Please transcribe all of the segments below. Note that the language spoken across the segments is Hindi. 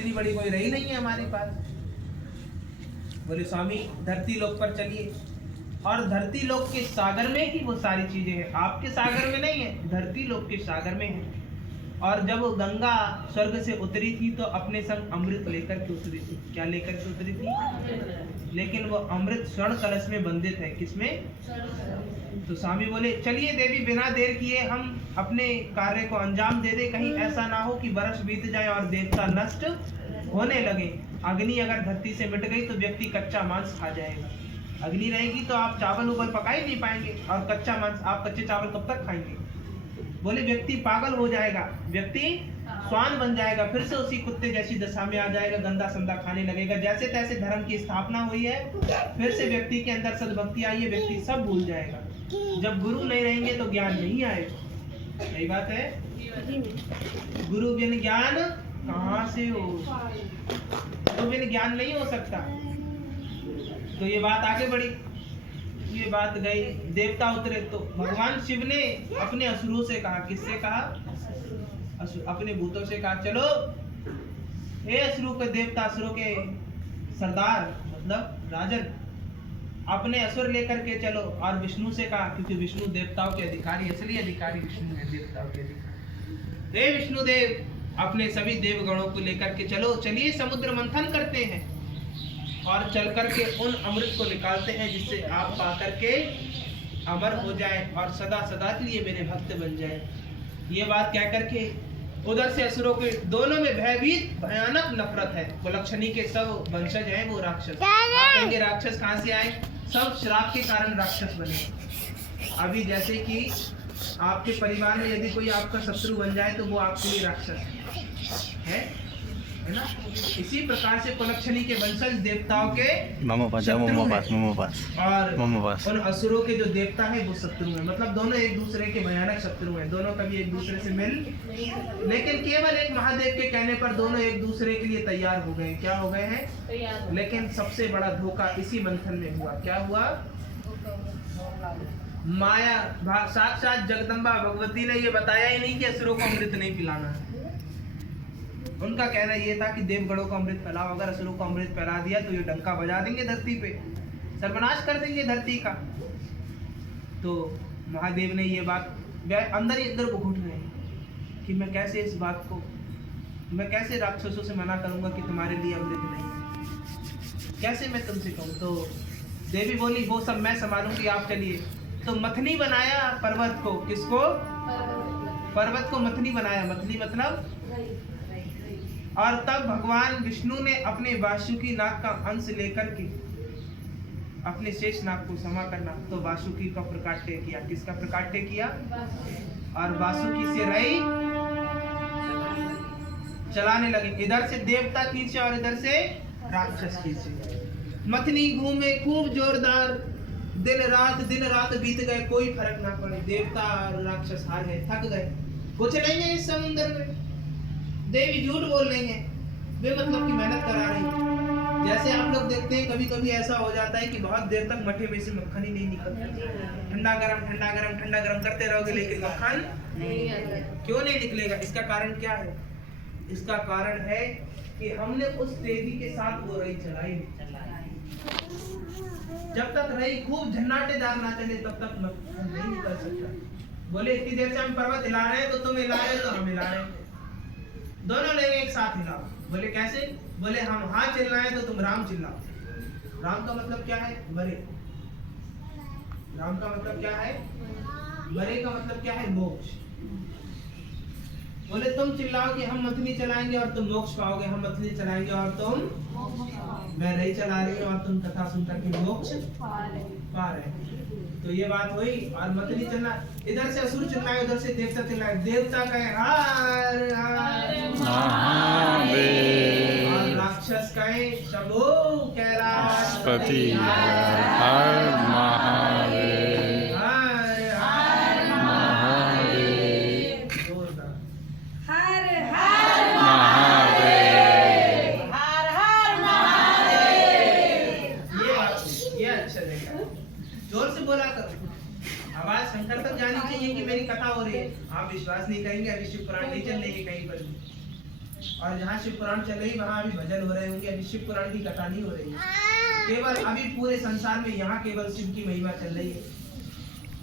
इतनी बड़ी कोई रही नहीं है हमारे पास। बोले स्वामी धरती लोक पर चलिए, और धरती लोक के सागर में ही वो सारी चीजें हैं, आपके सागर में नहीं है, धरती लोक के सागर में है। और जब गंगा स्वर्ग से उतरी थी तो अपने संग अमृत लेकर के उतरी थी। क्या लेकर के उतरी थी? लेकिन वो अमृत स्वर्ण कलश में बंधित है। किसमें? तो स्वामी बोले चलिए देवी, बिना देर किए हम अपने कार्य को अंजाम दे दे। कहीं ऐसा ना हो कि वर्ष बीत जाए और देवता नष्ट होने लगे। अग्नि अगर धरती से मिट गई तो व्यक्ति कच्चा मांस खा जाएगा। अग्नि रहेगी तो आप चावल उबल पका ही नहीं पाएंगे, और कच्चा मांस, आप कच्चे चावल कब तक खाएंगे? बोले व्यक्ति पागल हो जाएगा, व्यक्ति स्वान बन जाएगा, फिर से उसी कुत्ते जैसी दशा में आ जाएगा, गंदा संदा खाने लगेगा। जैसे तैसे धर्म की स्थापना हुई है, फिर से व्यक्ति के अंदर सद्भक्ति आई है, व्यक्ति सब भूल जाएगा। जब गुरु नहीं रहेंगे तो ज्ञान नहीं आएगा। सही बात है? गुरु बिन ज्ञान कहाँ से हो? गुरु बिन ज्ञान नहीं हो सकता। तो ये बात आगे बढ़ी, ये बात गई, देवता उतरे तो भगवान शिव ने अपने असुरों से कहा। किससे कहा? अपने भूतों से कहा चलो हे असुरों के देवता, असुरों के सरदार मतलब राजन, अपने असुर लेकर के चलो। और विष्णु से कहा, क्योंकि विष्णु देवताओं के अधिकारी, असली अधिकारी विष्णु है, देवताओं के अधिकारी। हे विष्णु देव, अपने सभी देवगणों को लेकर के चलो, चलिए समुद्र मंथन करते हैं और चल करके उन अमृत को निकालते हैं जिससे आप पा करके अमर हो जाए और सदा सदा के लिए मेरे भक्त बन जाए। ये बात कह करके उधर से असुरों के दोनों में भयभीत भयानक नफरत है। कुलक्षणी के सब वंशज हैं वो राक्षस। आप कहेंगे राक्षस कहाँ से आए? सब श्राप के कारण राक्षस बने। अभी जैसे कि आपके परिवार में यदि कोई आपका शत्रु बन जाए तो वो आपके लिए राक्षस है ना? इसी प्रकार से कुलक्षणी के वंशज देवताओं के और उन असुरों के जो देवता है वो शत्रु हैं। मतलब दोनों एक दूसरे के भयानक शत्रु हैं, दोनों कभी एक दूसरे से मिल, लेकिन केवल एक महादेव के कहने पर दोनों एक दूसरे के लिए तैयार हो गए। क्या हो गए हैं? लेकिन सबसे बड़ा धोखा इसी मंथन में हुआ। क्या हुआ? माया साक्षात जगदम्बा भगवती ने ये बताया ही नहीं कि असुरों को अमृत नहीं पिलाना है। उनका कहना ये था कि देवगणों को अमृत पिलाओ, अगर असुरों को अमृत पिला दिया तो ये डंका बजा देंगे धरती पे, सर्वनाश कर देंगे धरती का। तो महादेव ने ये बात अंदर ही अंदर को घुट गए कि मैं कैसे इस बात को, मैं कैसे राक्षसों से मना करूंगा कि तुम्हारे लिए अमृत नहीं है, कैसे मैं तुमसे कहूँ? तो देवी बोली वो सब मैं संभालूंगी, आप चलिए। तो मथनी बनाया पर्वत को। किसको? पर्वत को मथनी बनाया। मथनी मतलब, और तब भगवान विष्णु ने अपने वासुकी नाग का अंश लेकर के अपने शेष नाग को समा करना, तो वासुकी का प्रकाट्य किया। किसका प्रकाट्य किया? और वासुकी से रई चलाने लगे। इधर से देवता खींचे और इधर से राक्षस खींचे। मथनी घूमे खूब जोरदार, दिन रात बीत गए, कोई फर्क ना पड़े। देवता और राक्षस हार गए, थक गए, कुछ नहीं है इस समुद्र में। देवी झूठ बोल रही है, बेमतलब की मेहनत करा रही है। जैसे आप लोग देखते हैं कभी कभी ऐसा हो जाता है कि बहुत देर तक मट्ठे में से मक्खन ही नहीं निकलता। ठंडा गरम करते रहोगे लेकिन मक्खन क्यों नहीं निकलेगा? इसका कारण क्या है? इसका कारण है कि हमने उस तेजी के साथ वो रही चलाई। जब तक रही खूब झन्नाटेदार ना चले तब तक मक्खन नहीं निकल सकता। बोले इतनी देर से हम पर्वत हिला रहे हैं तो तुम हिला रहे हो तो हम हिला रहे हैं, दोनों लेंगे एक साथ हिलाओ। बोले कैसे? बोले हम हाँ चिल्लाएं तो तुम राम चिल्लाओ। राम का मतलब क्या है? बरे। राम का मतलब क्या है? बरे का मतलब क्या है? मोक्ष। बोले तुम चिल्लाओ कि हम मथनी चलाएंगे और तुम मोक्ष पाओगे, हम मथनी चलाएंगे और तुम, मैं रही चला रही हूँ और तुम कथा सुन करके मोक्ष पा रहे। तो ये बात हुई। और मथनी चलना, इधर से असुर चिल्लाए, उधर से देवता चिल्लाए। देवता कहे हर महादेव, और राक्षस कहे शंभो कैलाशपति हर महादेव, हर हर महादेव, हर हर महादेव, हर हर महादेव। ये अच्छा रहेगा, जोर से बोला करो, आवाज शंकर तक जानी चाहिए कि मेरी कथा हो रही है। आप विश्वास नहीं करेंगे, अभी शिव पुराण नहीं चल रही है कहीं पर भी। और जहाँ शिव पुराण चल रही वहाँ अभी भजन हो रहे होंगे, अभी शिव पुराण की कथा नहीं हो रही है। केवल अभी पूरे संसार में यहाँ केवल शिव की महिमा चल रही है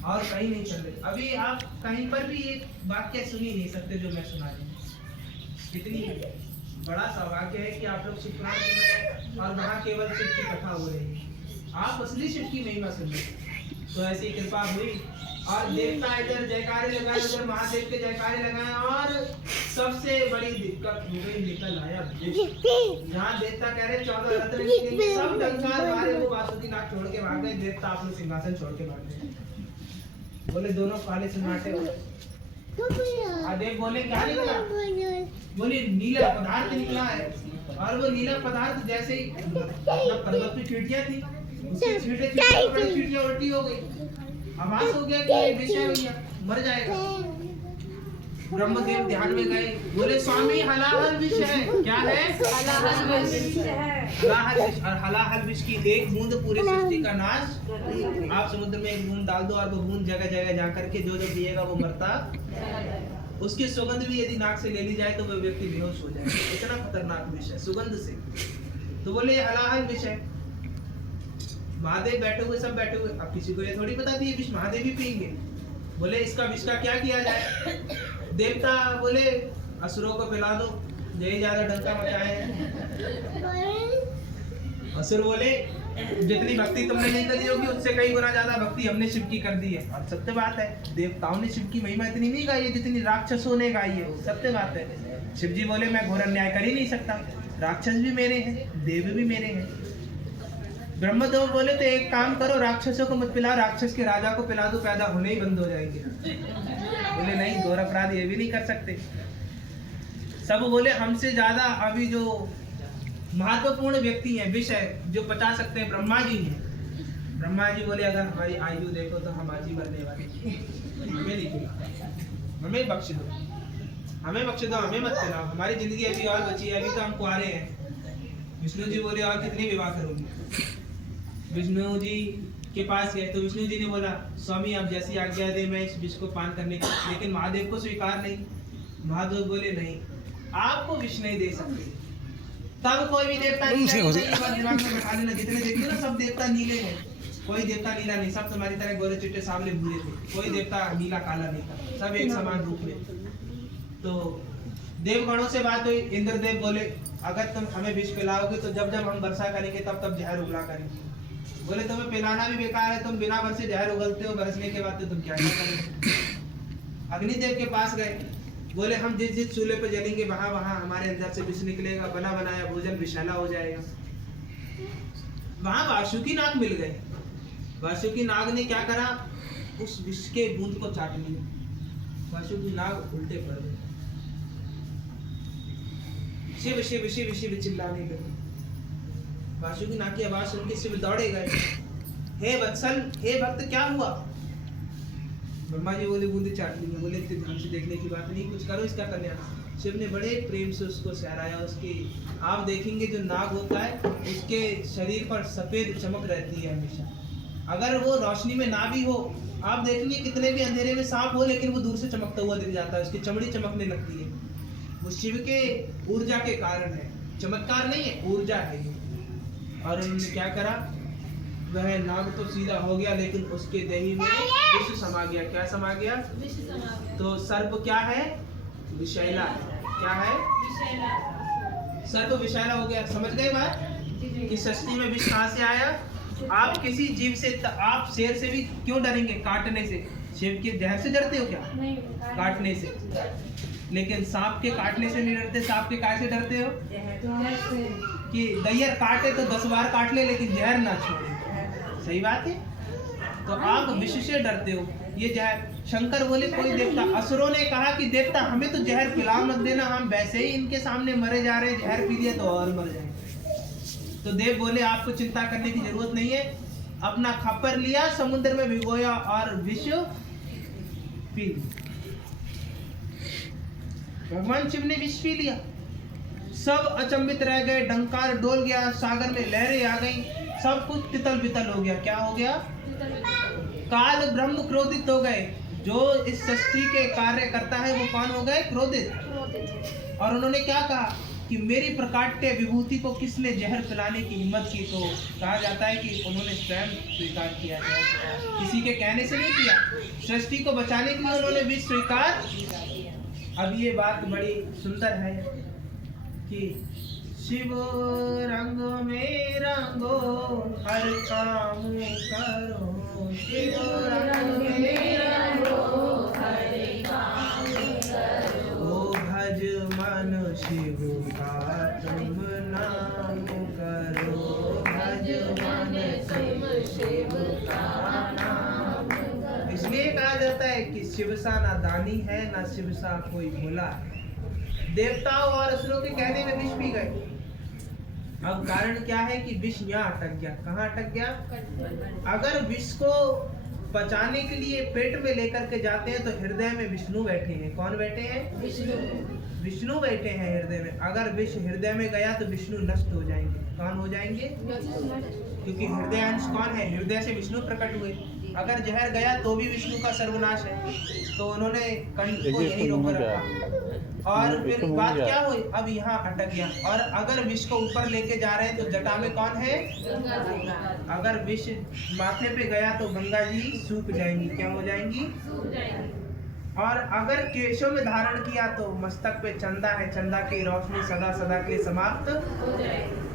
और कहीं नहीं चल रही। अभी आप कहीं पर भी एक वाक्य सुन ही नहीं सकते जो मैं सुना रही हूँ। कितनी बड़ा सौभाग्य है कि आप लोग शिव पुराण सुन रहे हैं और वहाँ केवल शिव की कथा हो रही है, आप असली शिव की महिमा सुन रहे हैं। तो ऐसी कृपा हुई और देवता इधर जयकारे लगाए, उधर महादेव के जयकारे लगाए और सबसे बड़ी दिक्कत हो गई, निकल आया जहाँ देवता कह रहे 14 रत्न निकलेंगे, सब डंकार मारे, वो बासुकी नाग छोड़ के भाग गए। देवता आप लोग सिंहासन छोड़ के भाग गए, बोले दोनों काले सन्नाटे हो गए। देव बोले क्या निकला? बोले नीला पदार्थ निकला है। और वो नीला पदार्थ जैसे ही पर्वत की चींटियां थी, उसकी चींटियां उल्टी हो गई, आवाज हो गया कि विषय भैया मर जाएगा। ब्रह्मदेव ध्यान में गए, बोले स्वामी हलाहल विष है। क्या है? हलाहल विष है। और हलाहल विष की एक बूंद पूरे सृष्टि का नाश। आप समुद्र में एक बूंद डाल दो और वो बूंद जगह जगह जा करके जो जो पिएगा वो मरता। उसकी सुगंध भी यदि नाक से ले ली जाए तो वह व्यक्ति बेहोश हो जाए, इतना खतरनाक विष है सुगंध से। तो बोले हलाहल विष है। महादेव बैठे हुए, सब बैठे हुए, अब किसी को ये थोड़ी पता थी ये विष महादेव भी पिएंगे। बोले इसका विष का क्या किया जाए? देवता बोले असुरों को पिला दो, यही ज्यादा डंका मचाए। असुर बोले जितनी भक्ति तुमने नहीं करी होगी उससे कई गुना ज्यादा भक्ति हमने शिव की कर दी है। और सत्य बात है, देवताओं ने शिव की महिमा इतनी नहीं गाई है जितनी राक्षसों ने गाई है, सत्य बात है। शिव जी बोले मैं घोर अन्याय कर ही नहीं सकता, राक्षस भी मेरे हैं, देव भी मेरे हैं। ब्रह्मदेव बोले तो एक काम करो, राक्षसों को मत पिला, राक्षस के राजा को पिला दो, पैदा होने ही बंद हो जाएंगे। बोले नहीं, घोर अपराध ये भी नहीं कर सकते। सब बोले हमसे ज्यादा अभी जो महत्वपूर्ण व्यक्ति हैं, विषय जो बचा सकते हैं, ब्रह्मा जी हैं। ब्रह्मा जी बोले अगर हमारी आयु देखो तो हम आज ही मरने वाले, हमें नहीं पिला, हमें बख्श दो, हमें बख्श दो, हमें मत पिलाओ, हमारी जिंदगी अभी और बची है, अभी तो हम कुआरे हैं। विष्णु जी बोले और कितनी विवाह करोगे? विष्णु जी के पास गए तो विष्णु जी ने बोला स्वामी आप जैसी आज्ञा दे मैं इस विष को पान करने की। लेकिन महादेव को स्वीकार नहीं। महादेव बोले नहीं, आपको विष नहीं दे सकते। तब कोई भी देवता दिमाग में बैठा लेना, जितने देखते ना सब देवता नीले हैं, कोई देवता नीला नहीं, सब तुम्हारी तरह गोरे चिट्टे सामने भूरे थे, कोई देवता नीला काला नहीं था, सब एक समान रूप में। तो देवगणों से बात हुई, इंद्रदेव बोले अगर तुम हमें विष पिलाओगे तो जब जब हम वर्षा करेंगे तब तब जहर उगला करेंगे। बोले तुम्हें पिलाना भी बेकार है, तुम बिना बरसे जहर उगलते हो, बरसने के बाद तो तुम क्या करोगे? अग्निदेव के पास गए, बोले हम जिस जिस चूल्हे पे जलेंगे वहां वहां हमारे अंदर से विष निकलेगा, बना बनाया भोजन विषैला हो जाएगा। वहां वासुकी नाग मिल गए। वासुकी नाग ने क्या करा, उस विष के बूंद को चाट लिया। वासुकी नाग उल्टे पड़ गए, शिव शिव शिव शिव चिल्लाने लगे। वासुकी नाग की आवाज सुन के शिव दौड़े गए, हे वत्सल, हे भक्त क्या हुआ? ब्रह्मा जी बोले बूंदे चाट ली। बोले इतने ध्यान से देखने की बात नहीं, कुछ करो इसका कल्याण। शिव ने बड़े प्रेम से उसको सहराया। उसके आप देखेंगे जो नाग होता है उसके शरीर पर सफेद चमक रहती है हमेशा। अगर वो रोशनी में ना भी हो, आप देखेंगे कितने भी अंधेरे में सांप हो लेकिन वो दूर से चमकता हुआ दिख जाता है, उसकी चमड़ी चमकने लगती है। वो शिव के ऊर्जा के कारण है, चमत्कार नहीं है, ऊर्जा है ये। और उन्होंने क्या करा, वह नाग तो सीधा हो गया लेकिन उसके देही में विष समा गया। क्या समा गया? विष समा गया। तो सर्प क्या है? विषैला है। क्या है? विषैला। सर्प विषैला हो गया। समझ गए बात कि सृष्टि में विष कहाँ से आया? आप किसी जीव से, आप शेर से भी क्यों डरेंगे? काटने से। शिव के जहर से डरते हो क्या? नहीं, काटने से। लेकिन सांप के काटने से नहीं डरते, सांप के काय से डरते हो? कि दैयर काटे तो 10 बार काट ले लेकिन जहर ना छोड़े। सही बात है। तो आप विष से डरते हो, ये जहर। शंकर बोले कोई देवता, असुरों ने कहा कि देवता हमें तो जहर पिला मत देना, हम वैसे ही इनके सामने मरे जा रहे हैं, जहर पी लिया तो और मर जाएंगे। तो देव बोले आपको चिंता करने की जरूरत नहीं है। अपना खप्पर लिया, समुद्र में भिगोया और विष पी लिया। भगवान शिव ने विष पी लिया। सब अचंभित रह गए, डंकार डोल गया, सागर में लहरें आ गई, सब कुछ तितल बितल हो गया। क्या हो गया? काल ब्रह्म क्रोधित हो गए। जो इस सृष्टि के कार्य करता है वो कौन हो गए? क्रोधित। और उन्होंने क्या कहा कि मेरी प्रकाट्य विभूति को किसने जहर पिलाने की हिम्मत की, तो कहा जाता है कि उन्होंने स्वयं स्वीकार किया है, किसी के कहने से नहीं किया। सृष्टि को बचाने के लिए उन्होंने विष स्वीकार। अब ये बात बड़ी सुंदर है कि शिव रंग में रंगो हर काम करो, शिव रंग में रंगो हर काम करो, भज मन शिव का तुम नाम करो, भज मन शिव का नाम करो। इसलिए कहा जाता है कि शिव सा ना दानी है, ना शिव सा कोई भोला है। देवताओं और असुरों के कहने में विष पी गए। अब कारण क्या है कि विष यहाँ अटक गया। कहाँ अटक गया? अगर विष को पचाने के लिए पेट में लेकर के जाते हैं तो हृदय में विष्णु बैठे हैं। कौन बैठे हैं? विष्णु बैठे हैं हृदय में। अगर विष हृदय में गया तो विष्णु नष्ट हो जाएंगे। कौन हो जाएंगे? क्योंकि हृदय अंश कौन है? हृदय से विष्णु प्रकट हुए। अगर जहर गया तो भी विष्णु का सर्वनाश है। तो उन्होंने कंठ को यही रोक रखा। और फिर बात क्या हुई? अब यहाँ अटक गया। और अगर विष को ऊपर लेके जा रहे हैं तो जटा में कौन है? अगर विष माथे पे गया तो गंगा जी सूख जाएंगी। क्या हो जाएंगी? और अगर केशों में धारण किया तो मस्तक पे चंदा है, चंदा की रोशनी सदा सदा के लिए समाप्त हो जाएगी।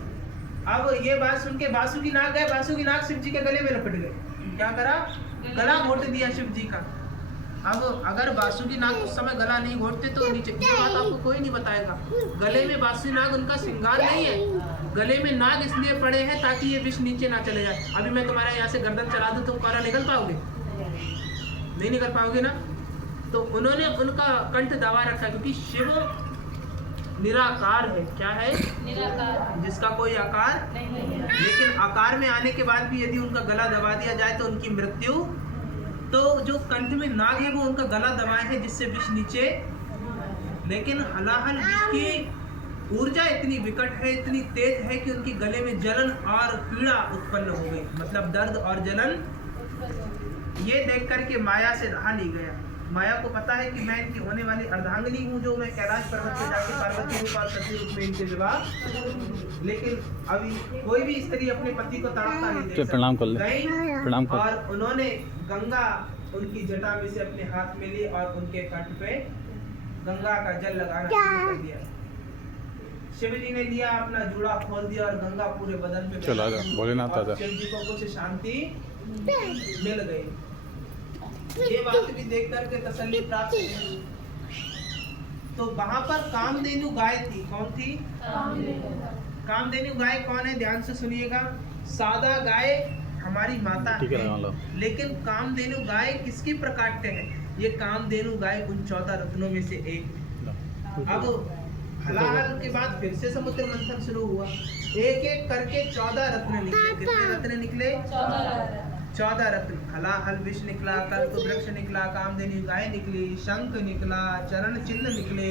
अब ये बात सुन के बासुकी नाग गए। बासुकी नाग शिव जी के गले में लपट गए। क्या करा? गला घोट दिया शिव जी का। अब अगर बासुकी नाग उस समय गला नहीं घोटते तो नीचे, ये बात आपको कोई नहीं बताएगा। गले में बासुकी नाग उनका श्रृंगार नहीं है। गले में नाग इसलिए पड़े हैं ताकि ये विष नीचे ना चले जाए। अभी मैं तुम्हारे यहाँ से गर्दन चला दूं, तुम कोरा निकल पाओगे? नहीं निकल पाओगे ना। तो उन्होंने उनका कंठ दबा रखा क्योंकि शिव निराकार है। क्या है? निराकार, जिसका कोई आकार नहीं है। लेकिन आकार में आने के बाद भी यदि उनका गला दबा दिया जाए तो उनकी मृत्यु। तो जो कंठ में नाग है वो उनका गला दबाए है जिससे विष नीचे। लेकिन हलाहल विष की ऊर्जा इतनी विकट है, इतनी तेज है कि उनके गले में जलन और पीड़ा उत्पन्न हो गई, मतलब दर्द और जलन। ये देख करके माया से रहा नहीं गया। माया को पता है कि मैं इनकी होने वाली अर्धांगिनी हूँ, जो मैं कैलाश पर्वत पे जाके पार्वती रूप और सती रूप में इनके विवाह। लेकिन अभी कोई भी स्त्री अपने पति को तड़पता नहीं देख सकती। प्रणाम कर ले। और उन्होंने गंगा उनकी जटा में से अपने हाथ में ली और उनके कंठ पे गंगा का जल लगाना शुरू कर दिया। शिव जी ने लिया, अपना जूड़ा खोल दिया और गंगा पूरे बदन पे चला गया। भोलेनाथ दादा शिव जी को कुछ शांति मिल गई। ये बात भी देख करके तसल्ली प्राप्त हुई। तो वहां पर कामधेनु गाय थी। कौन थी? कामधेनु गाय कौन है? ध्यान से सुनिएगा। सादा गाय हमारी माता है, लेकिन कामधेनु गाय किसकी प्रकाट्य है? ये कामधेनु गाय उन 14 रत्नों में से एक। अब हलाहल के बाद फिर से समुद्र मंथन शुरू हुआ। एक एक करके 14 रत्न निकले। कितने रत्न निकले? 14 रत्न। हलाहल विष निकला, कल्प वृक्ष निकला, कामधेनु गाय निकली, शंख निकला, चरण चिन्ह निकले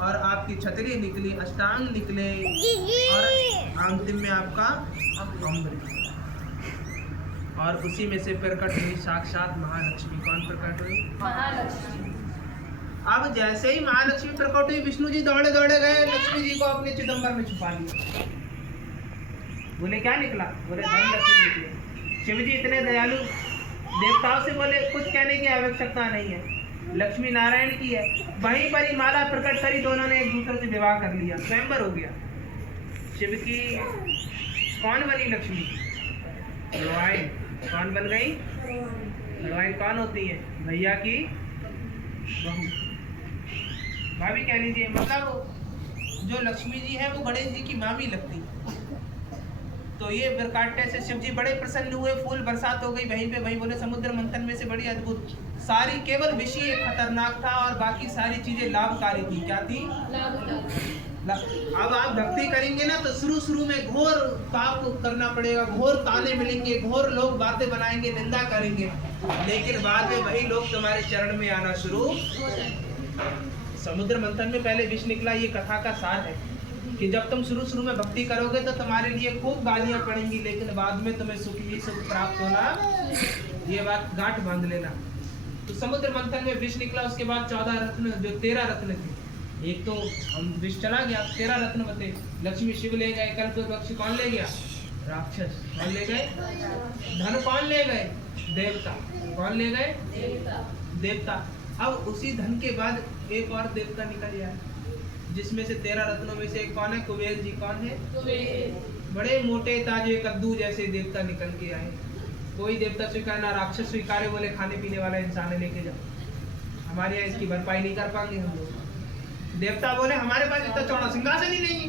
और आपकी छतरी निकली, अष्टांग निकले और अंतिम में आपका अमृत। और उसी में से प्रकट हुई साक्षात महालक्ष्मी। कौन प्रकट हुई? महालक्ष्मी। अब जैसे ही महालक्ष्मी प्रकट हुई, विष्णु जी दौड़े दौड़े गए, लक्ष्मी जी को अपने चिदंबर में छुपा लिया। बोले क्या निकला? बोले धन लक्ष्मी निकले। शिव जी इतने दयालु, देवताओं से बोले कुछ कहने की आवश्यकता नहीं है, लक्ष्मी नारायण की है। वहीं पर ही माला प्रकट करी, दोनों ने एक दूसरे से विवाह कर लिया, स्वयंवर हो गया। शिव की कौन बनी? लक्ष्मी। हलवाई कौन बन गई? हलवाई कौन होती है? भैया की बहू, भाभी कह लीजिए। मतलब जो लक्ष्मी जी है वो गणेश जी की माँ भी लगती है। तो ये प्रकाट्य से शिव जी बड़े प्रसन्न हुए, फूल बरसात हो गई वहीं पे। वहीं बोले समुद्र मंथन में से बड़ी अद्भुत सारी, केवल विषय खतरनाक था और बाकी सारी चीजें लाभकारी थी। क्या थी? अब आप भक्ति करेंगे ना तो शुरू में घोर पाप करना पड़ेगा, घोर ताने मिलेंगे, घोर लोग बातें बनाएंगे, निंदा करेंगे, लेकिन बाद में वही लोग तुम्हारे चरण में आना शुरू। समुद्र मंथन में पहले विष निकला, ये कथा का सार है कि जब तुम शुरू में भक्ति करोगे तो तुम्हारे लिए खूब गालियां पड़ेंगी, लेकिन बाद में तुम्हें सुख ही सुख प्राप्त होना। ये बात गांठ बांध लेना। तो समुद्र मंथन में विष निकला, उसके बाद 14 रत्न, जो 13 रत्न थे, एक तो हम विष चला गया, 13 रत्न बते, लक्ष्मी शिव ले गए, कल्प वृक्ष कौन ले गया? राक्षस। कौन ले गए? धन कौन ले गए? देवता। कौन ले गए? देवता। अब उसी धन के बाद एक और देवता निकल गया, जिसमें से 13 रत्नों में से एक कौन है? कुबेर जी। कौन है? बड़े मोटे ताजे कद्दू जैसे देवता निकल के आए। कोई देवता स्वीकार ना राक्षस स्वीकार, बोले खाने पीने वाला इंसान है, लेके जाओ, हमारे यहाँ इसकी भरपाई नहीं कर पाएंगे हम लोग। देवता बोले हमारे पास इतना चौड़ा सिंहासन ही नहीं है,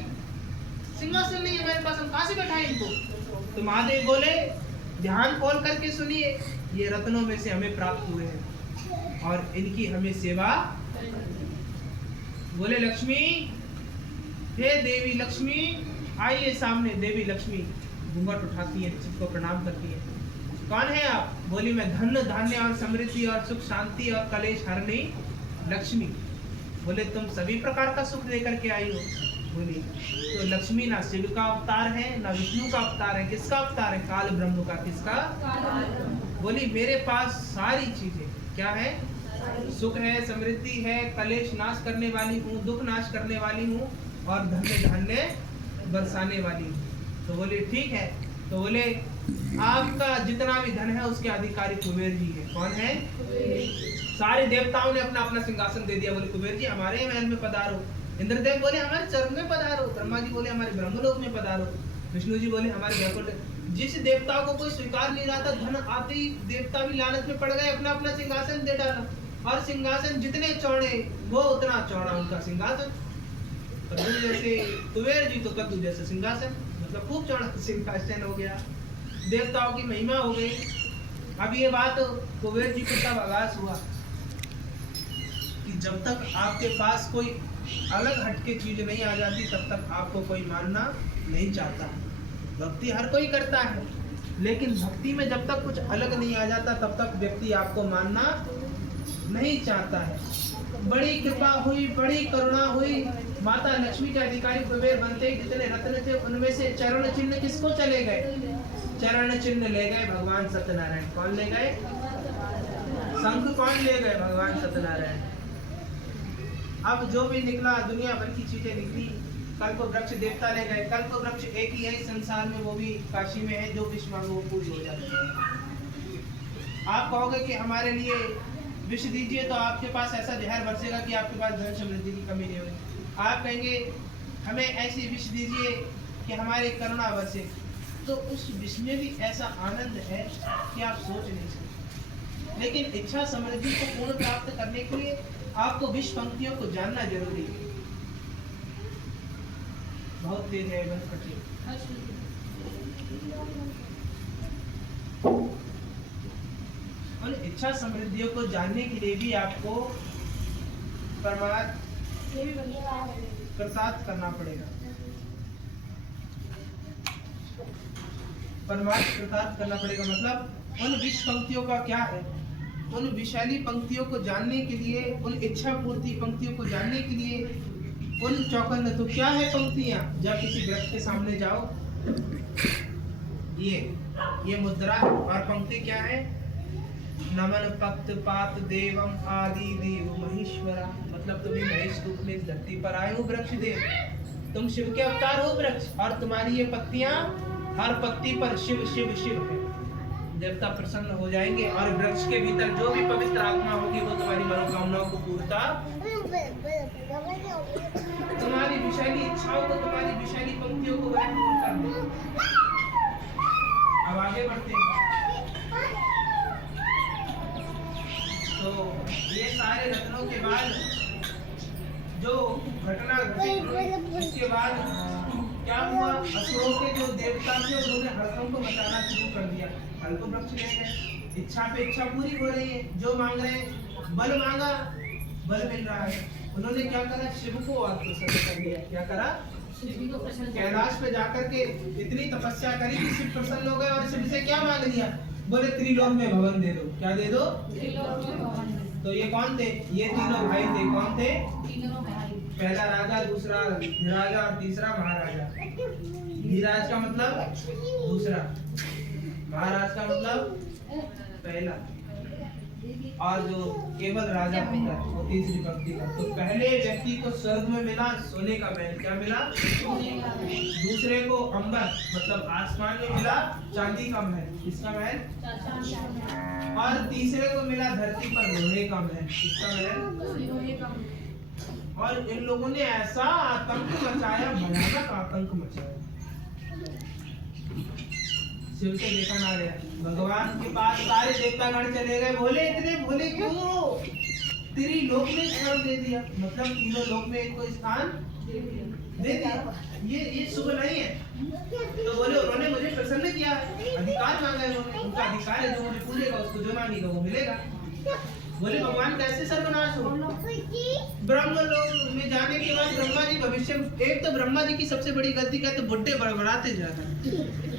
सिंहासन नहीं है हमारे पास, हम कहाँ से बैठाएं इनको? तो महादेव बोले ध्यान खोल करके सुनिए, ये रत्नों में से हमें प्राप्त हुए हैं और इनकी हमें सेवा। बोले लक्ष्मी, हे देवी लक्ष्मी आइए सामने। देवी लक्ष्मी घूंघट उठाती है, सबको प्रणाम करती है। कौन है आप? बोली मैं धन धान्य और समृद्धि और सुख शांति और कलेश हरणी लक्ष्मी। बोले तुम सभी प्रकार का सुख लेकर के आई हो। बोली तो लक्ष्मी ना शिव का अवतार है ना विष्णु का अवतार है, किसका अवतार है? काल ब्रह्म का। किसका? बोली मेरे पास सारी चीजें क्या है? सुख है, समृद्धि है, कलेश नाश करने वाली हूँ, दुख नाश करने वाली हूँ और धन्य धान्य बरसाने वाली हूँ। तो बोले ठीक है। तो बोले आपका जितना भी धन है उसके अधिकारी कुबेर जी है। कौन है? सारे देवताओं ने अपना अपना सिंहासन दे दिया। बोले कुबेर जी हमारे महल में पधारो। इंद्रदेव बोले हमारे चरण में पधारो। ब्रह्मा जी बोले हमारे ब्रह्मलोक में पधारो। विष्णु जी बोले हमारे वैकुंठ। जिस देवताओं को कोई स्वीकार नहीं रहा था, धन आते ही देवता भी लालच में पड़ गए, अपना अपना सिंहासन दे डाला। और सिंहासन जितने चौड़े वो उतना चौड़ा उनका सिंहासन। कद्दू जैसे कुबेर जी तो कद्दू जैसे सिंहासन, मतलब खूब चौड़ा सिंहासन हो गया। देवताओं की महिमा हो गई। अब ये बात कुबेर जी को तब आगाज हुआ कि जब तक आपके पास कोई अलग हटके चीज नहीं आ जाती तब तक आपको कोई मानना नहीं चाहता। भक्ति हर कोई करता है, लेकिन भक्ति में जब तक कुछ अलग नहीं आ जाता तब तक व्यक्ति आपको मानना नहीं चाहता है। बड़ी कृपा हुई, बड़ी करुणा हुई। माता लक्ष्मी के अधिकारी कुबेर बनते ही जितने रत्न थे उनमें से चरण चिन्ह किसको चले गए? चरण चिन्ह ले गए भगवान सत्यनारायण। कौन ले गए? शंख कौन ले गए? भगवान सत्यनारायण। अब जो भी निकला दुनिया भर की चीजें निकली। कल्प वृक्ष देवता ले गए। कल्प वृक्ष एक ही है संसार में, वो भी काशी में है, जो विश्व में वो पूज हो जाते हैं। आप कहोगे कि हमारे लिए विष दीजिए, तो आपके पास ऐसा जहर बरसेगा कि आपके पास धन समृद्धि की कमी नहीं होगी। आप कहेंगे हमें ऐसी विष दीजिए कि हमारे करुणा बरसे, तो उस विष में भी ऐसा आनंद है कि आप सोच नहीं सकते। लेकिन इच्छा समृद्धि को पूर्ण प्राप्त करने के लिए आपको विष पंक्तियों को जानना जरूरी है। बहुत तेज है वनस्पति। उन इच्छा समृद्धियों को जानने के लिए भी आपको परमार्थ कृतार्थ करना पड़ेगा। परमार्थ कृतार्थ करना पड़ेगा मतलब उन विष पंक्तियों का क्या है, उन विषैली पंक्तियों को जानने के लिए, उन इच्छा पूर्ति पंक्तियों को जानने के लिए, उन चौकन्ना। तो क्या है पंक्तियां? जब किसी वृक्ष के सामने जाओ, ये मुद्रा और पंक्ति क्या है? नमन पक्त पात देवम आदि देव महेश्वरा। मतलब तुम्हें महेश रूप में इस धरती पर आए हो वृक्ष देव, तुम शिव के अवतार हो वृक्ष, और तुम्हारी ये पत्तियां, हर पत्ती पर शिव शिव शिव है। देवता प्रसन्न हो जाएंगे और वृक्ष के भीतर जो भी पवित्र आत्मा होगी वो तुम्हारी मनोकामनाओं को पूर्णता, तुम्हारी विषैली इच्छाओं को, तुम्हारी विषैली पंक्तियों को वह पूर्ण कर देगा। अब आगे बढ़ते हैं। तो ये सारे रत्नों के बाद जो घटना घटी, इसके बाद क्या हुआ? असुरों के जो देवता थे उन्होंने हड़कंप मचाना शुरू कर दिया। कल्प वृक्ष ले गए, इच्छा पे इच्छा पूरी हो रही है, जो मांग रहे हैं, बल मांगा, बल मिल रहा है। उन्होंने क्या करा? शिव को प्रसन्न कर दिया। क्या करा? कैलाश पे जाकर के इतनी तपस्या करी कि शिव प्रसन्न हो गए और शिव से क्या मांग लिया? बोले त्रिलोक में भवन दे दो। क्या दे दो? तो ये कौन थे? ये तीनों भाई थे। कौन थे? पहला राजा, दूसरा धीराजा और तीसरा महाराजा। धीराज का मतलब दूसरा, महाराज का मतलब पहला। और जो केवल राजा होता है वो तीसरी पंक्ति का। तो पहले व्यक्ति को स्वर्ग में मिला सोने का महल, क्या मिला? दूसरे को अंबर मतलब आसमान में मिला चांदी का महल, किसका महल? और तीसरे को मिला धरती पर लोहे का महल, किसका महल? और इन लोगों ने ऐसा आतंक मचाया, भयानक आतंक मचाया। शिव से देखा ना गया, भगवान के पास सारे देवतागण चले गए, बोले इतने भोले क्यों? तेरी लोक में स्थान दे दिया, मतलब तीनों लोक में इनको स्थान दे दिया, ये शुभ नहीं है। तो बोले उन्होंने मुझे प्रसन्न किया, अधिकार मांगा है उन्होंने, उनका अधिकार है, जो मुझे पूजेगा उसको जो मांगेगा वो मिलेगा। बोले भगवान कैसे सर्वनाश हो? ब्रह्म लोक में जाने के बाद ब्रह्मा जी भविष्य, एक तो ब्रह्मा जी की सबसे बड़ी गलती क्या है, तो बुड्ढे बड़बड़ाते जा रहे हैं,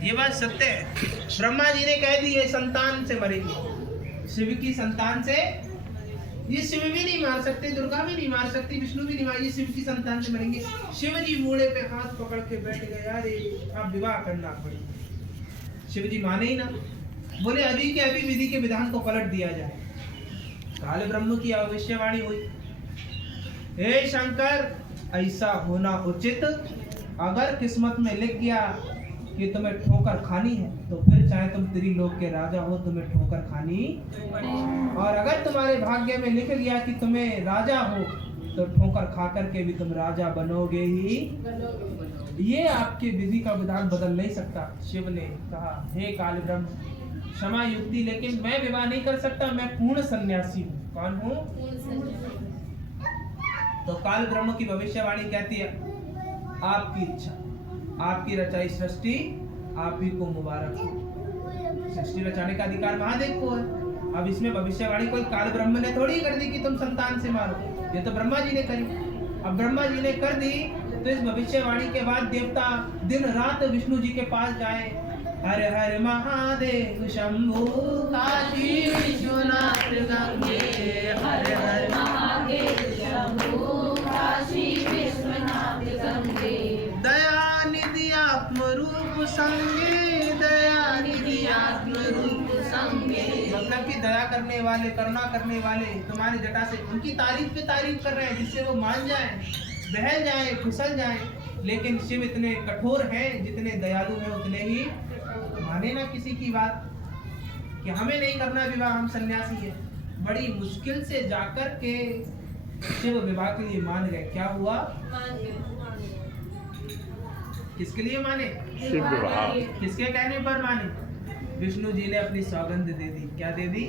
ये बात सत्य है। ब्रह्मा जी ने कह दी ये संतान से मरेगी, शिव की संतान से, ये शिव भी नहीं मार सकते, दुर्गा भी नहीं मार सकती, विष्णु भी नहीं मार, ये शिव की संतान से मरेंगे। शिव जी मूड़े पे हाथ पकड़ के बैठ गए, अरे अब विवाह करना पड़ेगा। शिव जी माने ही ना, बोले अभी के अभी विधि के विधान को पलट दिया जाए। काल ब्रह्म की भविष्यवाणी हुई, हे शंकर ऐसा होना उचित, अगर किस्मत में लिख गया कि तुम्हें ठोकर खानी है तो फिर चाहे तुम त्रिलोक के राजा हो तुम्हें ठोकर खानी, और अगर तुम्हारे भाग्य में लिख गया कि तुम्हें राजा हो तो ठोकर खा करके भी तुम राजा बनोगे ही। ये आपके विधि का विधान बदल नहीं सकता। शिव ने कहा, हे काल ब्रह्म क्षमा युक्ति, लेकिन मैं विवाह नहीं कर सकता, मैं पूर्ण सन्यासी हूँ। कौन हूँ? तो काल ब्रह्म की भविष्यवाणी कहती है, आपकी इच्छा, आपकी रचाई सृष्टि आप ही को मुबारक हो। सृष्टि रचाने का अधिकार महादेव को है। अब इसमें भविष्यवाणी कोई काल ब्रह्म ने थोड़ी कर दी कि तुम संतान से मारो, ये तो ब्रह्मा जी ने करी। अब ब्रह्मा जी ने कर दी तो इस भविष्यवाणी के बाद देवता दिन रात विष्णु जी के पास जाए, हर हर महादेव शंभु काशी विश्वनाथ गंगे, हर हर महादेव शंभु काशी विश्वनाथ गंगे, दयानिधि आत्म रूप संगे, दयानिधि आत्म रूप संगे, मतलब कि दया करने वाले, करुणा करने वाले तुम्हारी जटा से उनकी तारीफ पे तारीफ कर रहे हैं, जिससे वो मान जाए, बहल जाए, फिसल जाए। लेकिन शिव इतने कठोर हैं, जितने दयालु हैं उतने ही माने ना किसी की बात कि हमें नहीं करना विवाह, हम सन्यासी हैं। बड़ी मुश्किल से जाकर के शिव विवाह के लिए मान गए। क्या हुआ? किसके लिए माने? शिव विवाह। किसके कहने पर माने? विष्णु जी ने अपनी सौगंध दे दी। क्या दे दी?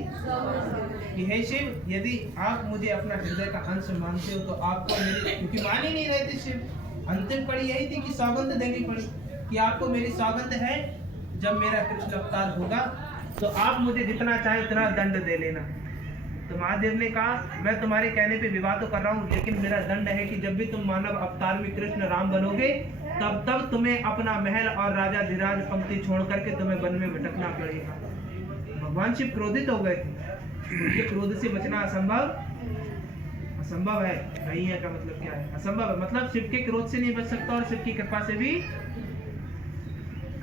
कि हे शिव, यदि आप मुझे अपना हृदय का अंश मानते हो तो आपको मेरी, क्योंकि मान ही नहीं रहे थे शिव, अंतिम कड़ी यही थी कि सौगंध देनी पड़ी कि आपको मेरी सौगंध है, जब मेरा कृष्ण अवतार होगा तो आप मुझे जितना चाहे उतना दंड दे लेना। तो महादेव ने कहा, मैं तुम्हारे कहने पे विवाह तो कर रहा हूँ, लेकिन मेरा दंड है कि जब भी तुम मानव अवतार में कृष्ण राम बनोगे तब तुम्हें अपना महल और राजा धीराज पंक्ति छोड़ करके तुम्हें वन में भटकना पड़ेगा। भगवान शिव क्रोधित हो गए थे, उनके क्रोध से बचना असंभव है। नहीं है का मतलब क्या है? असंभव है, मतलब शिव के क्रोध से नहीं बच सकता और शिव की कृपा से भी।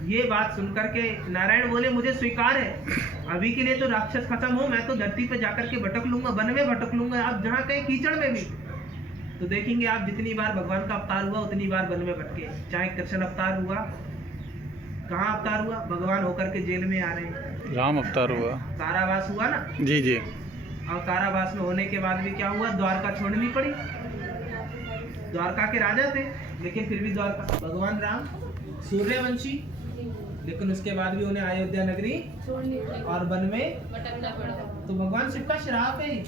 ये बात सुनकर के नारायण बोले, मुझे स्वीकार है, अभी के लिए तो राक्षस खत्म हो, मैं तो धरती पे जाकर के भटक लूंगा, वन में भटक लूंगा, आप जहाँ कहीं कीचड़ में भी। तो देखेंगे आप, जितनी बार भगवान का अवतार हुआ उतनी बार वन में भटके। चाहे कृष्ण अवतार हुआ, कहाँ अवतार हुआ? भगवान होकर के जेल में आ रहे हैं, राम अवतार हुआ, कारावास हुआ ना। जी जी। और कारावास में होने के बाद भी क्या हुआ? द्वारका छोड़नी पड़ी। द्वारका के राजा थे, लेकिन फिर भी द्वारका, भगवान राम सूर्यवंशी, लेकिन उसके बाद भी उन्हें अयोध्या नगरी और वन में भटकना पड़ा। तो भगवान शिव का श्राप है कि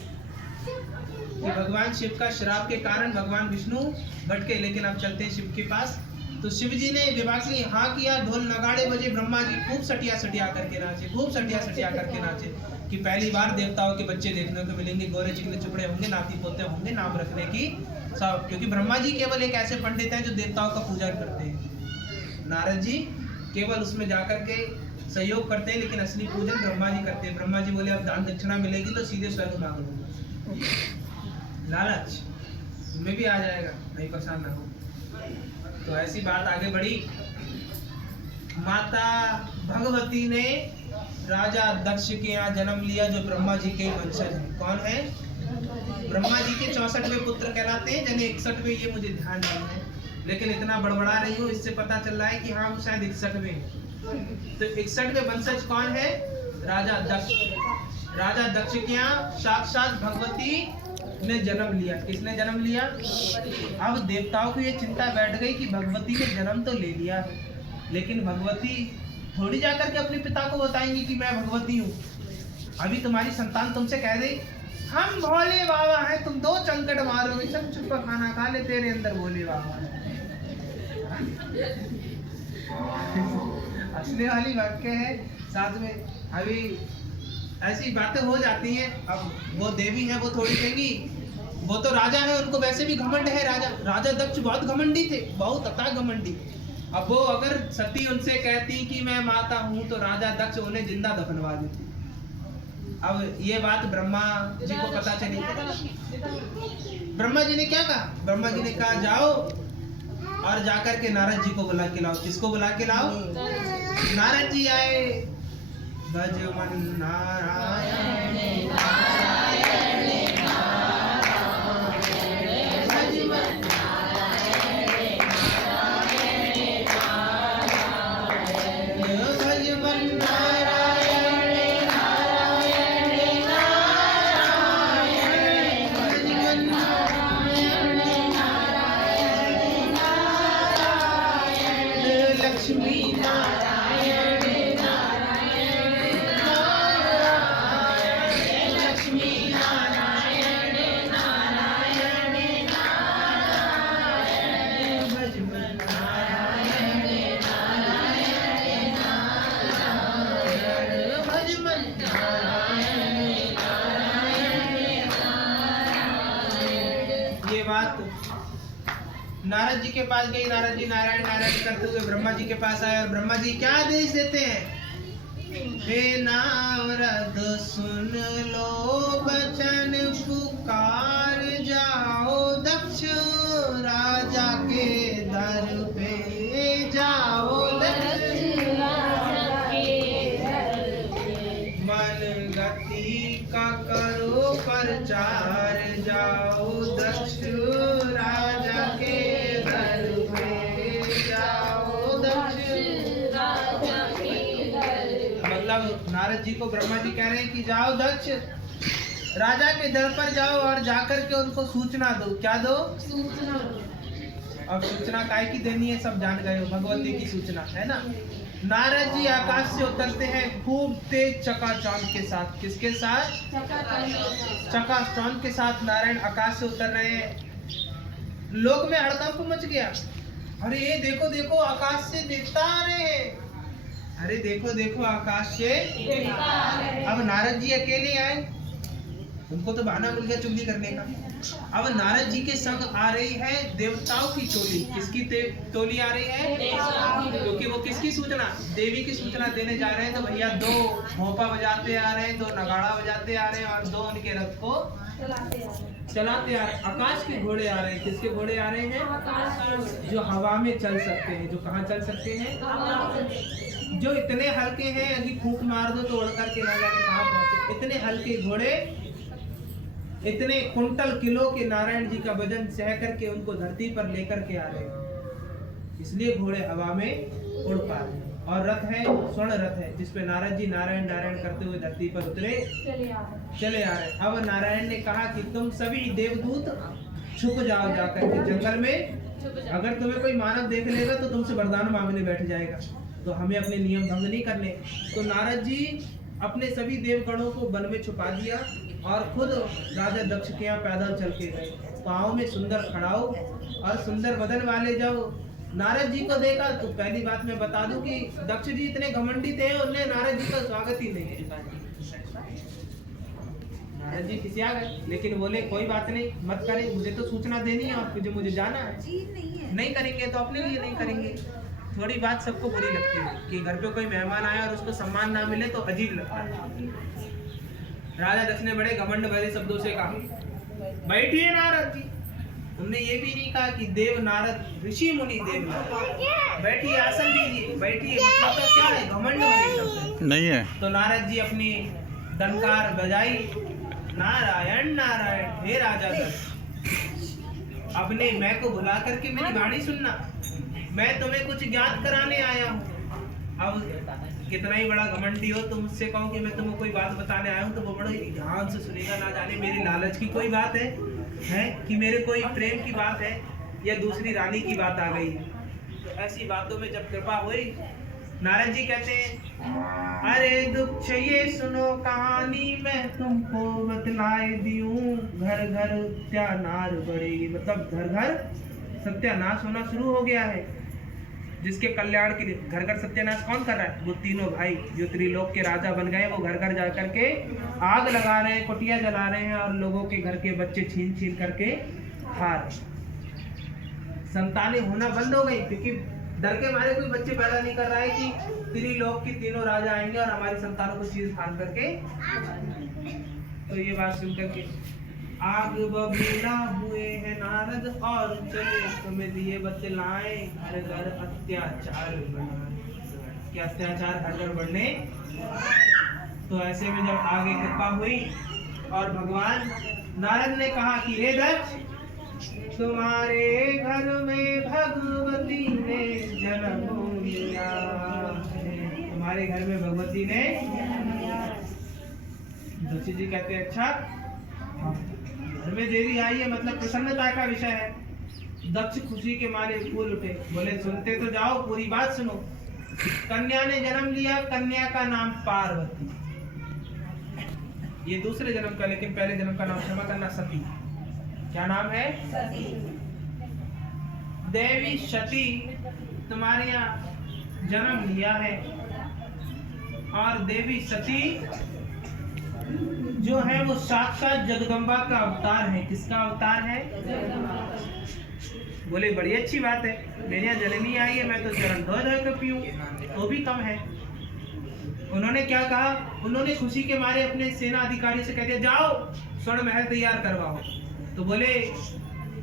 भगवान शिव का श्राप के कारण भगवान विष्णु भटके। लेकिन अब चलते हैं शिव के पास। तो शिव जी ने विवाह के लिए हाँ किया, ढोल नगाड़े बजे, ब्रह्मा जी खूब सटिया सटिया करके नाचे, खूब सटिया सटिया करके नाचे कि पहली बार देवताओं के बच्चे देखने को मिलेंगे, गोरे चिकने चुपड़े होंगे, नाती पोते होंगे, नाम रखने की सब। क्योंकि ब्रह्मा जी केवल एक ऐसे पंडित हैं जो देवताओं का पूजा करते हैं, नारद जी केवल उसमें जाकर के सहयोग करते हैं, लेकिन असली पूजन ब्रह्मा जी करते हैं। ब्रह्मा जी बोले अब दान दक्षिणा मिलेगी तो सीधे स्वयं मांग लो, लालच तुम्हें भी आ जाएगा, नहीं परेशान ना हो। तो ऐसी बात आगे बढ़ी। माता भगवती ने राजा दक्ष के यहाँ जन्म लिया जो ब्रह्मा जी के वंशज हैं। कौन है? ब्रह्मा जी के 64वें पुत्र कहलाते हैं, जने 61वें, ये मुझे ध्यान नहीं है, लेकिन इतना बड़बड़ा रही हूँ, इससे पता चल रहा है कि हाँ वो शायद 61वें हैं। तो 61वें वंशज कौन है? राजा दक्ष। राजा दक्ष के यहाँ साक्षात भगवती ने जन्म लिया। किसने जन्म लिया? अब देवताओं को ये चिंता बैठ गई कि भगवती ने जन्म तो ले लिया, लेकिन भगवती थोड़ी जाकर के अपने पिता को बताएंगी कि मैं भगवती हूँ। अभी तुम्हारी संतान तुमसे कह दे हम भोले बाबा हैं, तुम 2 चंकट मारोगे सब चुप खाना खा ले, तेरे अंदर भोले बाबा है। हंसने वाली वाक्य है साथ में। अभी ऐसी बातें हो जाती हैं। अब वो देवी है, वो थोड़ी कहेंगी वो तो राजा है, उनको वैसे भी घमंड है। राजा दक्ष बहुत घमंडी थे, बहुत अता घमंडी। अब वो अगर सती उनसे कहती कि मैं माता हूँ तो राजा दक्ष उन्हें जिंदा दफनवा देती। अब ये बात ब्रह्मा जी को पता चली। ब्रह्मा जी ने क्या कहा? ब्रह्मा जी ने कहा जाओ और जाकर के नारद जी को बुला के लाओ। किसको बुला के लाओ? नारद जी आए। भजमन नारायण नारद जी के पास गई। नारद जी नारायण नारायण करते हुए ब्रह्मा जी के पास आए और ब्रह्मा जी क्या आदेश देते हैं? हे नारद सुन लो बचन पुकार जाओ दक्ष राजा के दर पे जाओ मन गति का करो प्रचार जाओ दक्ष राजा के नारद जी को ब्रह्मा जी कह रहे हैं कि जाओ दक्ष राजा के दर पर जाओ और जाकर के उनको सूचना दो। क्या दो? सूचना। अब सूचना काय की देनी है सब जान गए हो, भगवती की सूचना है ना। नारद जी आकाश से उतरते हैं खूब तेज चकाचौंध के साथ। किसके साथ? चकाचौंध के साथ नारायण आकाश से उतर रहे हैं। लोक में हड़कंप मच गया। अरे ये देखो देखो आकाश से देवता आ रहे हैं। अरे देखो देखो आकाश से। अब नारद जी अकेले आए, उनको तो बहाना मिल गया चुगली करने का। अब नारद जी के संग आ रही है देवताओं की टोली। किसकी टोली आ रही है? क्योंकि वो किसकी सूचना? देवी की सूचना देने जा रहे हैं। तो भैया 2 भोपा बजाते आ रहे हैं, 2 नगाड़ा बजाते आ रहे हैं और 2 उनके रथ को चलाते आ रहे हैं। आकाश के घोड़े आ रहे हैं। किसके घोड़े आ रहे हैं? जो हवा में चल सकते हैं। जो कहाँ चल सकते हैं? जो इतने हल्के हैं यदि फूंक मार दो तो उड़ करके ना जाने कहाँ पहुंचे। इतने हल्के घोड़े, इतने कुंटल किलो के नारायण जी का वजन सह करके उनको धरती पर लेकर के आ रहे हैं, इसलिए घोड़े हवा में उड़ पा रहे हैं। और रथ है स्वर्ण रथ है जिसपे नारद जी नारायण नारायण करते हुए धरती पर उतरे चले आ रहे हैं। अब नारायण ने कहा कि तुम सभी देवदूत छुप जाओ जाकर के जंगल में। अगर तुम्हें कोई मानव देख लेगा तो तुमसे वरदान मांगने बैठ जाएगा, तो हमें अपने नियम भंग नहीं करने। तो नारद जी अपने सभी देवगणों को वन में छुपा दिया और खुद राजा दक्ष के यहाँ पैदल चल के गए। पाँव में सुंदर खड़ाऊ और सुंदर बदन वाले जब नारद जी को देखा तो पहली बात मैं बता दूं कि दक्ष जी इतने घमंडी थे, उन्हें नारद जी का स्वागत ही नहीं है। नारद जी खिसिया गए, लेकिन बोले कोई बात नहीं, मत करें, मुझे तो सूचना देनी है और मुझे जाना है। नहीं करेंगे तो अपने लिए नहीं करेंगे। थोड़ी बात सबको बुरी लगती है कि घर पे कोई मेहमान आया और उसको सम्मान ना मिले तो अजीब लगता है। राजा दक्ष ने बड़े घमंड भरे शब्दों से कहा, बैठिए नारद जी। उन्होंने ये भी नहीं कहा कि देव नारद ऋषि मुनि देव नारद। बैठिए, आसन लीजिए, बैठिए। मतलब तो क्या है, घमंड वाले शब्द नहीं है। तो नारद जी अपनी डंकार बजाई, नारायण नारायण, हे राजा दत्त, अपने मैं को बुला करके मेरी वाणी सुनना। मैं तुम्हें कुछ ज्ञात कराने आया हूँ। अब कितना ही बड़ा घमंडी हो, तुम मुझसे कहो कि मैं तुम्हें कोई बात बताने आया हूँ तो वो बड़े ध्यान से सुनेगा। ना जाने मेरी लालच की कोई बात है कि मेरे कोई प्रेम की बात है या दूसरी रानी की बात आ गई है। तो ऐसी बातों में जब कृपा हुई, नारद जी कहते हैं, अरे दुख ये सुनो कहानी मैं तुमको बतलाए दियूं। घर घर सत्यानाश बढ़ेगी, मतलब घर घर सत्यानाश होना शुरू हो गया है। जिसके कल्याण के लिए घर घर सत्यानाश कौन कर रहा है? वो तीनों भाई जो त्रिलोक के राजा बन गए, वो घर घर जा करके आग लगा रहे हैं, कुटिया जला रहे हैं और लोगों के घर के बच्चे छीन छीन करके खा रहे। संतानें होना बंद हो गई क्योंकि डर के मारे कोई बच्चे पैदा नहीं कर रहा है कि त्रिलोक के तीनों राजा आएंगे और हमारी संतानों को चीज फाड़ करके। तो ये बात सुन करके आग बबूला हुए हैं नारद और चले तुम्हें दिए बतलाए, घर घर अत्याचार बढ़ाए। क्या अत्याचार घर घर बढ़ने? तो ऐसे में जब आगे कृपा हुई और भगवान नारद ने कहा कि हे दक्ष, तुम्हारे घर में भगवती ने जन्म लिया है। तुम्हारे घर में भगवती ने। दक्ष जी कहते हैं, अच्छा घर में देवी आई है, मतलब प्रसन्नता का विषय है। दक्ष खुशी के मारे फूल उठे, बोले सुनते तो जाओ, पूरी बात सुनो। कन्या ने जन्म लिया, कन्या का नाम पार्वती। ये दूसरे जन्म का, लेकिन पहले जन्म का नाम क्षमा करना सती। क्या नाम है? सती। देवी सती तुम्हारे यहाँ जन्म लिया है और देवी सती जो है वो साक्षात जगदम्बा का अवतार है। किसका अवतार है? बोले बड़ी अच्छी बात है, मेरे यहाँ जननी आई है, मैं तो चरण धो धो पीऊं तो भी कम है। उन्होंने क्या कहा? उन्होंने खुशी के मारे अपने सेना अधिकारी से कहते जाओ स्वर्ण महल तैयार करवाओ। तो बोले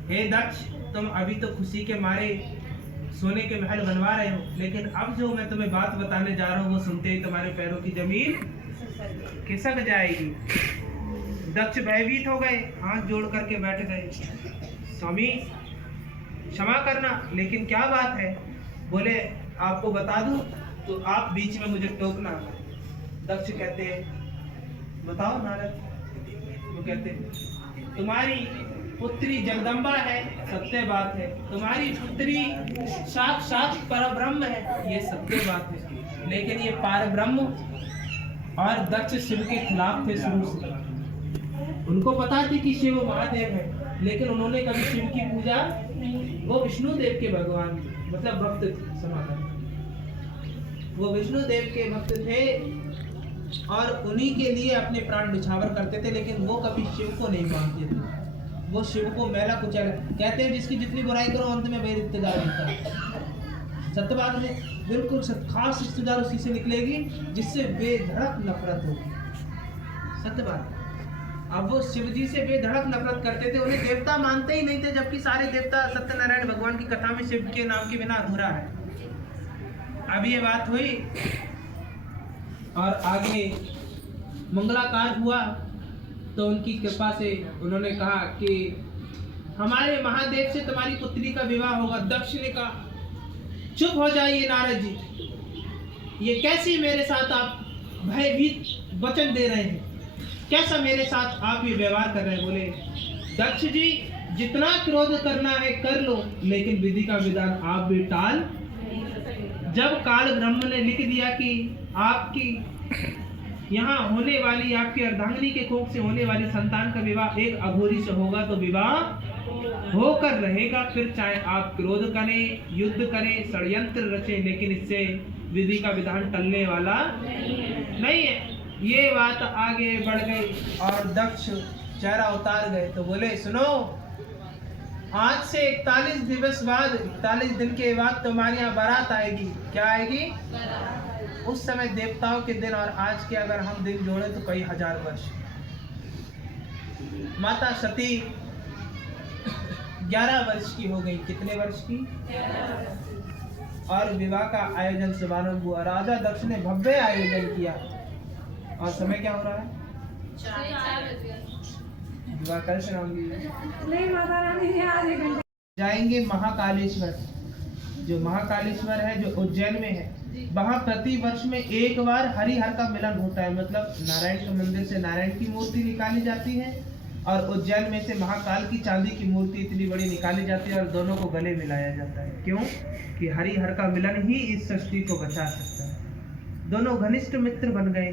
हे दक्ष, तुम अभी तो खुशी के मारे सोने के महल बनवा रहे हो, लेकिन अब जो मैं तुम्हें बात बताने जा रहा हूँ वो सुनते ही तुम्हारे पैरों की जमीन खिसक जाएगी। दक्ष भयभीत हो गए, हाथ जोड़ करके बैठ गए, स्वामी क्षमा करना, लेकिन क्या बात है? बोले आपको बता दूं तो आप बीच में मुझे टोकना। दक्ष कहते हैं बताओ नारद। वो कहते तुम्हारी पुत्री जगदम्बा है, सत्य बात है। तुम्हारी पुत्री साक्षात परब्रह्म है, ये सत्य बात है। लेकिन ये परब्रह्म और दक्ष शिव के खिलाफ थे शुरू से। उनको पता थी कि शिव महादेव है, लेकिन उन्होंने कभी शिव की पूजा, वो विष्णु देव के भगवान मतलब भक्त थे, समाधान वो विष्णु देव के भक्त थे और उन्हीं के लिए अपने प्राण निछावर करते थे, लेकिन वो कभी शिव को नहीं मानते थे। वो शिव को मैला कुचैला कहते हैं, जिसकी जितनी बुराई करो अंत में वही रिश्तेदार होता है। सत्य बात है, बिल्कुल खास रिश्तेदार उसी से निकलेगी जिससे बेधड़क नफरत होगी। सत्य बात। अब वो शिव जी से बेधड़क नफरत करते थे, उन्हें देवता मानते ही नहीं थे, जबकि सारे देवता सत्यनारायण भगवान की कथा में शिव के नाम के बिना अधूरा है। अब ये बात हुई और आगे मंगलाकांड हुआ तो उनकी कृपा से उन्होंने कहा कि हमारे महादेव से तुम्हारी पुत्री का विवाह होगा। दक्ष ने कहा चुप हो जाइए नारद जी, ये कैसी मेरे साथ आप भयभीत वचन दे रहे हैं? कैसा मेरे साथ आप ये व्यवहार कर रहे हैं? बोले दक्ष जी, जितना क्रोध करना है कर लो, लेकिन विधि का विधान आप भी टाल। जब काल ब्रह्म ने लिख दिया कि आपकी यहाँ होने वाली, आपकी अर्धांगिनी के कोख से होने वाली संतान का विवाह एक अघोरी से होगा, तो विवाह होकर रहेगा। फिर चाहे आप क्रोध करें, युद्ध करें, षड्यंत्र रचें, लेकिन इससे विधि का विधान टलने वाला नहीं है। ये बात आगे बढ़ गई और दक्ष चेहरा उतार गए। तो बोले सुनो, आज से 41 दिवस बाद, 41 दिन के बाद तुम्हारे यहाँ बारात आएगी। क्या आएगी? उस समय देवताओं के दिन और आज के अगर हम दिन जोड़े तो कई हजार वर्ष। माता सती 11 वर्ष की हो गई। कितने वर्ष की? और विवाह का आयोजन शुभारंभ हुआ। राजा दक्ष ने भव्य आयोजन किया। और समय क्या हो रहा है? 4 विवाह कल से होंगी। नहीं माता रानी आज एक घंटे जाएंगे महाकालेश्वर। जो महाकालेश्वर है, जो उज्जैन में है, वहाँ प्रति वर्ष में एक बार हरिहर का मिलन होता है। मतलब नारायण के मंदिर से नारायण की मूर्ति निकाली जाती है और उज्जैन में से महाकाल की चांदी की मूर्ति इतनी बड़ी निकाली जाती है और दोनों को गले मिलाया जाता है। क्यों? कि हरिहर का मिलन ही इस सृष्टि को बचा सकता है। दोनों घनिष्ठ मित्र बन गए।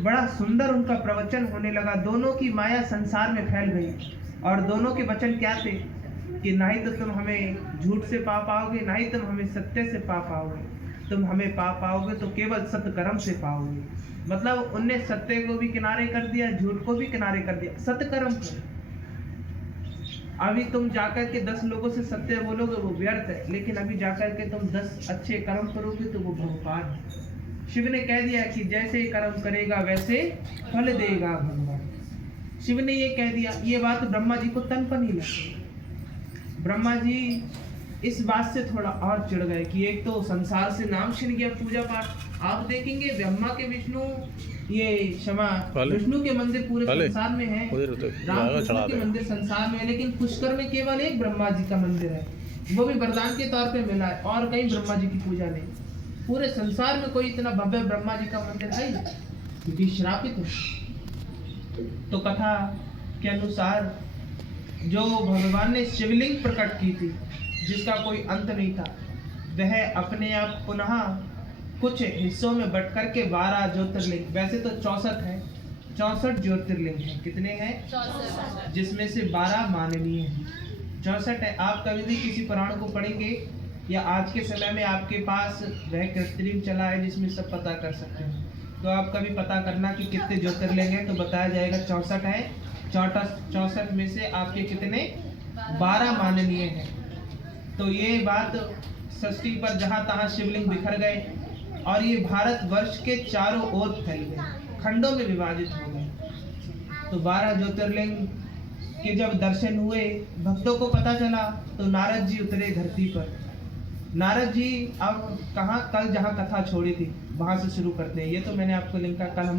बड़ा सुंदर उनका प्रवचन होने लगा। दोनों की माया संसार में फैल गई और दोनों के वचन क्या थे कि ना ही तो तुम हमें झूठ से पा पाओगे, ना ही तुम हमें सत्य से पा पाओगे। तुम हमें पा पाओगे तो केवल सत्कर्म से पाओगे। मतलब उनने सत्य को भी किनारे कर दिया, झूठ को भी किनारे कर दिया, सत्कर्म को। अभी तुम जाकर के 10 लोगों से सत्य बोलोगे वो व्यर्थ है, लेकिन अभी जाकर के तुम 10 अच्छे कर्म करोगे तो वो भगवान है। शिव ने कह दिया कि जैसे कर्म करेगा वैसे फल देगा भगवान। शिव ने ये कह दिया। ये बात ब्रह्मा जी को तन पर नहीं लगी। ब्रह्मा जी इस बात से थोड़ा और चिढ़ गए कि एक तो संसार से नाम छिन गया पूजा पाठ। आप देखेंगे ब्रह्मा के विष्णु, ये क्षमा विष्णु के मंदिर पूरे संसार में है, राम के मंदिर संसार में है, लेकिन पुष्कर में केवल एक ब्रह्मा जी का मंदिर है। वो भी वरदान के तौर पे मिला है और कहीं ब्रह्मा जी की पूजा नहीं। पूरे संसार में कोई इतना भव्य ब्रह्मा जी का मंदिर है नहीं, क्योंकि श्रापित है। तो कथा के अनुसार जो भगवान ने शिवलिंग प्रकट की थी जिसका कोई अंत नहीं था, वह अपने आप पुनः कुछ हिस्सों में बट करके 12 ज्योतिर्लिंग, वैसे तो 64 है, 64 ज्योतिर्लिंग हैं। कितने हैं? 64। जिसमें से 12 माननीय हैं। 64 है। आप कभी भी किसी पुराण को पढ़ेंगे या आज के समय में आपके पास वह कृत्रिम चला है जिसमें सब पता कर सकते हैं, तो आप कभी पता करना कि कितने ज्योतिर्लिंग हैं, तो बताया जाएगा 64 है। 64 में से आपके कितने? 12 माननीय हैं। तो ये बात सृष्टि पर जहाँ तहाँ शिवलिंग बिखर गए और ये भारत वर्ष के चारों ओर फैल गए, खंडों में विभाजित हो गए। तो 12 ज्योतिर्लिंग के जब दर्शन हुए, भक्तों को पता चला, तो नारद जी उतरे धरती पर। नारद जी अब कहाँ, कल जहाँ कथा छोड़ी थी वहां से शुरू करते हैं। ये तो मैंने आपको लिंक का कल हम